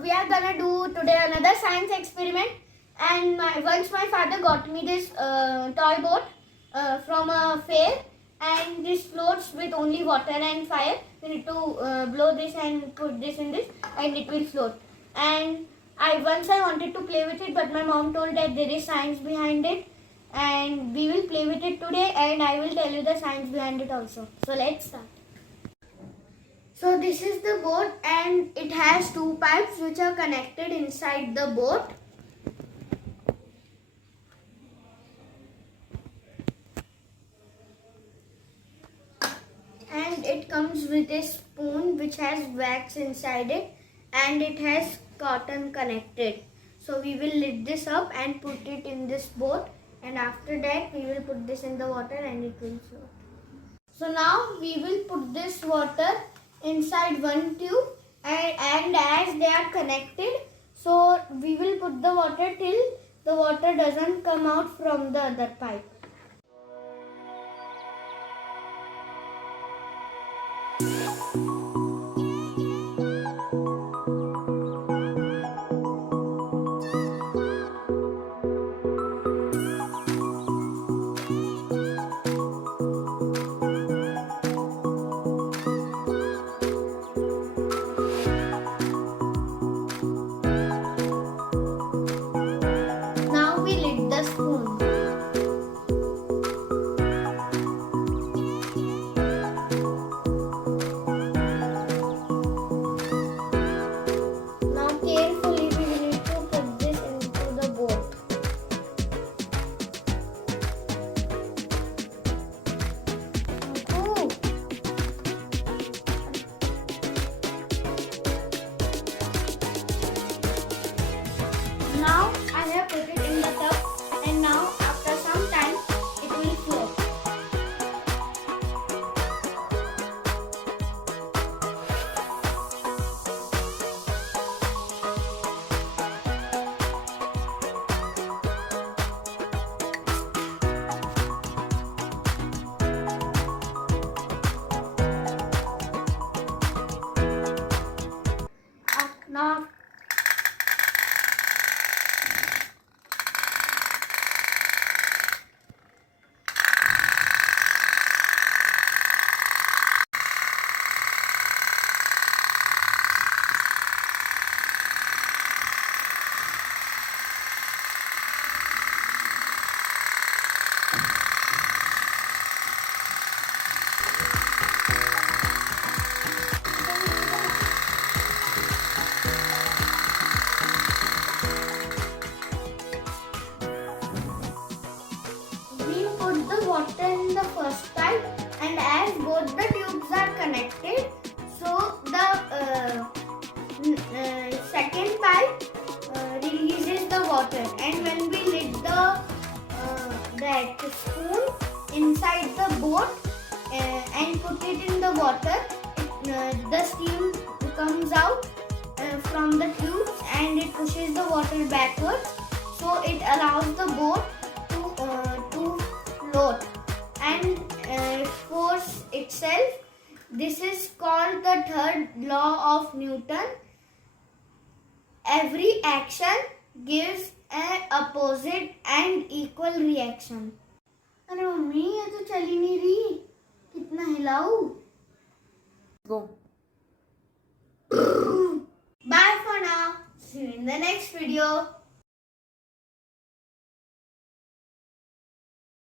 we are gonna do today another science experiment. And once my father got me this toy boat from a fair, and this floats with only water and fire. We need to blow this and put this in this, and it will float. And once I wanted to play with it, but my mom told that there is science behind it, and we will play with it today, and I will tell you the science behind it also. So let's start. So this is the boat, and it has two pipes which are connected inside the boat. And it comes with a spoon which has wax inside it, and it has cotton connected. So we will lift this up and put it in this boat, and after that we will put this in the water and it will float. So now we will put this water inside one tube, and as they are connected, so we will put the water till the water doesn't come out from the other pipe. Now we lit the spoon. Now carefully we need to put this into the boat. Oh. Now I have put it in the tub, and now after some time it will float. Now we put the water in the first pipe, and as both the tubes are connected, so the second pipe releases the water, and when we lit the that spoon inside the boat and put it in the water, the steam comes out from the tubes, and it pushes the water backwards, so it allows the boat to float and force itself. This is called the third law of Newton. Every action gives an opposite and equal reaction. अरे mummy ये तो चल ही नहीं रही, कितना हिलाऊं? Go. Bye for now. See you in the next video.